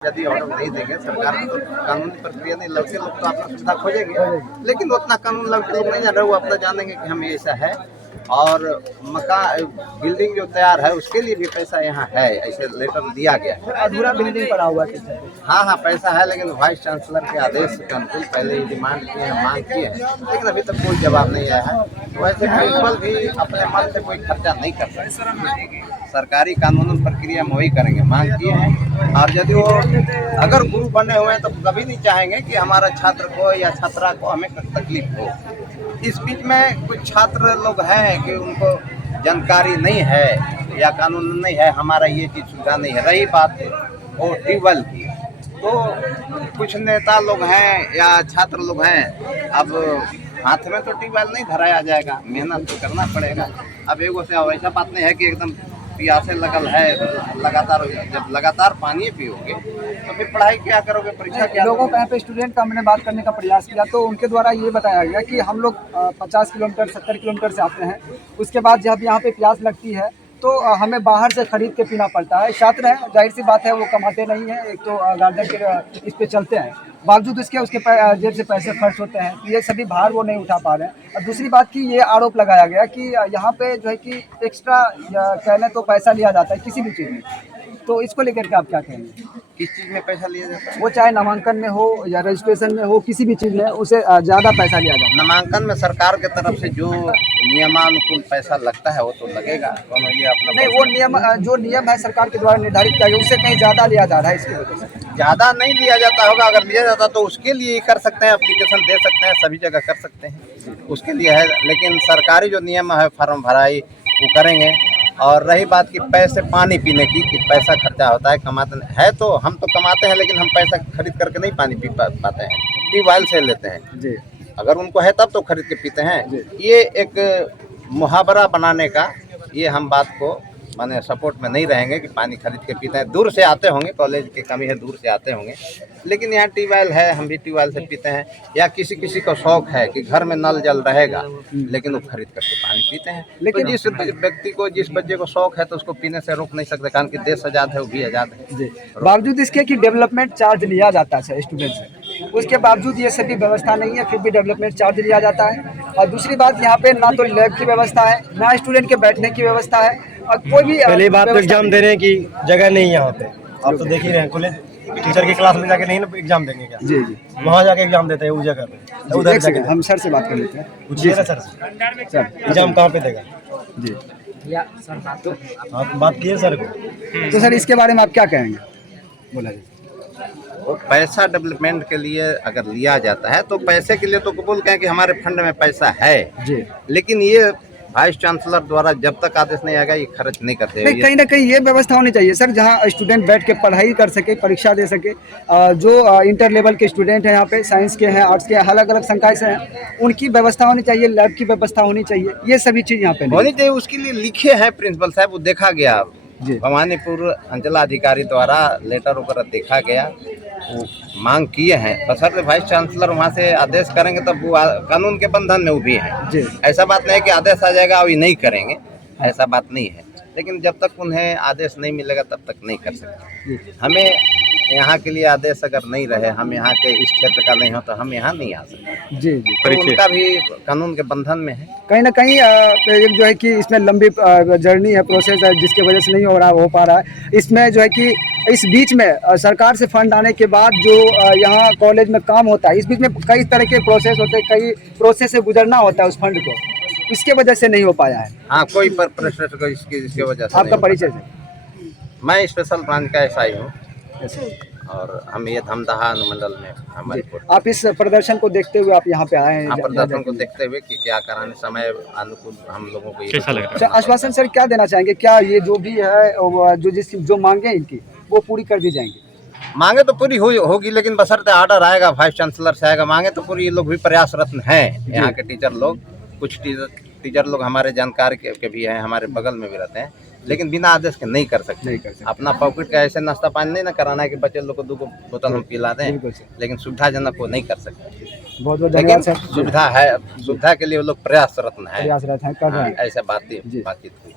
यदि ऑर्डर नहीं देंगे सरकार तो कानूनी प्रक्रिया नहीं, लड़के लोग तो अपना सुविधा खोजेंगे, लेकिन उतना कानून लड़के लोग नहीं जान रहे, वो अपना जानेंगे कि हम ऐसा है। और मकान बिल्डिंग जो तैयार है उसके लिए भी पैसा यहाँ है, ऐसे लेटर दिया गया है। अधूरा बिल्डिंग पड़ा हुआ है। हाँ पैसा है, लेकिन वाइस चांसलर के आदेश के अनुकूल पहले ही डिमांड किए हैं, मांग किए हैं, लेकिन अभी तक कोई जवाब नहीं आया है। तो ऐसे प्रिंसिपल भी अपने मन से कोई खर्चा नहीं कर सकते, सरकारी कानूनी प्रक्रिया में वही करेंगे, मांग किए हैं। और यदि वो अगर गुरु बने हुए हैं तो कभी नहीं चाहेंगे कि हमारा छात्र को या छात्रा को हमें तकलीफ हो। इस बीच में कुछ छात्र लोग हैं कि उनको जानकारी नहीं है या कानून नहीं है, हमारा ये चीज़ सुविधा नहीं है। रही बात वो ट्यूबवेल की, तो कुछ नेता लोग हैं या छात्र लोग हैं, अब हाथ में तो ट्यूबवेल नहीं धराया जाएगा, मेहनत तो करना पड़ेगा। अब एगो से ऐसा बात नहीं है कि एकदम प्यासे लगल है लगातार, जब लगातार पानी पियोगे तो फिर पढ़ाई क्या करोगे, परीक्षा क्या। लोगों का यहाँ पे स्टूडेंट का हमने बात करने का प्रयास किया तो उनके द्वारा ये बताया गया कि हम लोग 50 किलोमीटर 70 किलोमीटर से आते हैं, उसके बाद जब यहाँ पे प्यास लगती है तो हमें बाहर से खरीद के पीना पड़ता है। छात्र हैं, जाहिर सी बात है वो कमाते नहीं हैं, एक तो गार्जियन के इस पे चलते हैं, बावजूद इसके उसके जेब से पैसे खर्च होते हैं, ये सभी भार वो नहीं उठा पा रहे हैं। और दूसरी बात की ये आरोप लगाया गया कि यहाँ पे जो है कि एक्स्ट्रा कहने तो पैसा लिया जाता है किसी भी चीज़ में, तो इसको लेकर के आप क्या कहेंगे? किस चीज़ में पैसा लिया जाता है? वो चाहे नामांकन में हो या रजिस्ट्रेशन में हो, किसी भी चीज़ में उसे ज़्यादा पैसा लिया जाता है। नामांकन में सरकार के तरफ से जो नियमानुकूल पैसा लगता है वो तो लगेगा, ये अपना नहीं, वो नियम जो नियम है सरकार के द्वारा निर्धारित किया गया उससे कहीं ज़्यादा लिया जा रहा है, इसकी वजह से। ज़्यादा नहीं लिया जाता होगा, अगर लिया जाता तो उसके लिए ही कर सकते हैं, एप्लीकेशन दे सकते हैं, सभी जगह कर सकते हैं, उसके लिए है। लेकिन सरकारी जो नियम है फॉर्म भराई वो करेंगे। और रही बात कि पैसे पानी पीने की, कि पैसा खर्चा होता है, कमाते है तो हम तो कमाते हैं, लेकिन हम पैसा खरीद करके नहीं पानी पी पाते हैं, ट्यूबवेल से लेते हैं जी। अगर उनको है तब तो खरीद के पीते हैं। ये एक मुहावरा बनाने का, ये हम बात को माने सपोर्ट में नहीं रहेंगे कि पानी खरीद के पीते हैं। दूर से आते होंगे, कॉलेज की कमी है, दूर से आते होंगे, लेकिन यहाँ ट्यूबवेल है, हम भी ट्यूबवेल से पीते हैं। या किसी किसी को शौक है कि घर में नल जल रहेगा, लेकिन वो खरीद करके पानी पीते हैं। लेकिन जिस व्यक्ति को, जिस बच्चे को शौक है तो उसको पीने से रोक नहीं सकते, कारण कि देश आज़ाद है, वो भी आज़ाद है। बावजूद इसके कि डेवलपमेंट चार्ज लिया जाता है स्टूडेंट से, उसके बावजूद ये सभी व्यवस्था नहीं है, फिर भी डेवलपमेंट चार्ज लिया जाता है। और दूसरी बात, यहाँ पे ना तो लैब की व्यवस्था है, ना स्टूडेंट के बैठने की व्यवस्था है, और कोई भी पहले बात तो एग्जाम देने की जगह नहीं यहाँ पे। आप तो देख ही रहे हैं, कॉलेज टीचर की क्लास में जाके नहीं ना एग्जाम देंगे क्या? जी जी, वहाँ जाके एग्जाम देते हैं, उस जगह पे। उधर जाके हम सर से बात कर लेते हैं। जी सर, सर एग्जाम कहाँ पे देगा जी? तो आप बात किए सर को, तो सर इसके बारे में आप क्या कहेंगे? बोला जी। और पैसा डेवलपमेंट के लिए अगर लिया जाता है तो पैसे के लिए तो कबूल कहें कि हमारे फंड में पैसा है जी, लेकिन ये वाइस चांसलर द्वारा जब तक आदेश नहीं आएगा ये खर्च नहीं करते। नहीं, कहीं ना कहीं ये व्यवस्था होनी चाहिए सर, जहां स्टूडेंट बैठ के पढ़ाई कर सके, परीक्षा दे सके। जो इंटर लेवल के स्टूडेंट हैं यहाँ पे, साइंस के हैं, आर्ट्स के हैं, अलग अलग संकाय से हैं, उनकी व्यवस्था होनी चाहिए, लैब की व्यवस्था होनी चाहिए, ये सभी चीज़ यहाँ पे होनी चाहिए। उसके लिए लिखे हैं प्रिंसिपल साहब, वो देखा गया भवानीपुर अंचलाधिकारी द्वारा लेटर वगैरह देखा गया, वो मांग किए हैं। बशर्ते वाइस चांसलर वहाँ से आदेश करेंगे तब वो कानून के बंधन में वो भी हैं। ऐसा बात नहीं है कि आदेश आ जाएगा और ये नहीं करेंगे, ऐसा बात नहीं है। लेकिन जब तक उन्हें आदेश नहीं मिलेगा तब तक नहीं कर सकते। हमें यहाँ के लिए आदेश अगर नहीं रहे, हम यहाँ के इस क्षेत्र का नहीं हो तो हम यहाँ नहीं आ सकते। जी जी, तो उनका भी कानून के बंधन में है। कहीं ना कहीं एक जो है कि इसमें लंबी जर्नी है, प्रोसेस है, जिसकी वजह से नहीं हो पा रहा है। इसमें जो है कि इस बीच में सरकार से फंड आने के बाद जो यहाँ कॉलेज में काम होता है, इस बीच में कई तरह के प्रोसेस होते हैं, कई प्रोसेस से गुजरना होता है उस फंड को, इसके वजह से नहीं हो पाया है। हाँ, कोई प्रोसेस को इसकी वजह से। आपका परिचय से? मैं स्पेशल ब्रांच का SI हूँ और हम ये धमदाहा अनुमंडल में हमारी। आप इस प्रदर्शन को देखते हुए आप यहाँ पे आए हैं? प्रदर्शन को देखते हुए कि क्या कराने समय अनुकूल हम लोगों को कैसा लग रहा है? आश्वासन सर क्या देना चाहेंगे? क्या ये जो भी है जो मांगे इनकी वो पूरी कर दी जाएंगी? मांगे तो पूरी होगी, लेकिन बशर्ते आर्डर आएगा, वाइस चांसलर से आएगा। मांगे तो पूरी, ये लोग भी प्रयासरत हैं, यहाँ के टीचर लोग। कुछ टीचर लोग हमारे जानकार के भी हैं, हमारे बगल में भी रहते हैं, लेकिन बिना आदेश के नहीं कर सकते। अपना पॉकेट का ऐसे नाश्ता पानी नहीं ना कराना है कि बच्चे लोग को 2 बोतल हम पिला दें, लेकिन सुविधाजनक वो नहीं कर सकते। बहुत बहुत धन्यवाद सर। सुविधा है, सुविधा के लिए वो लोग प्रयासरत हैं, कर रहे हैं। ऐसा बातचीत हुई।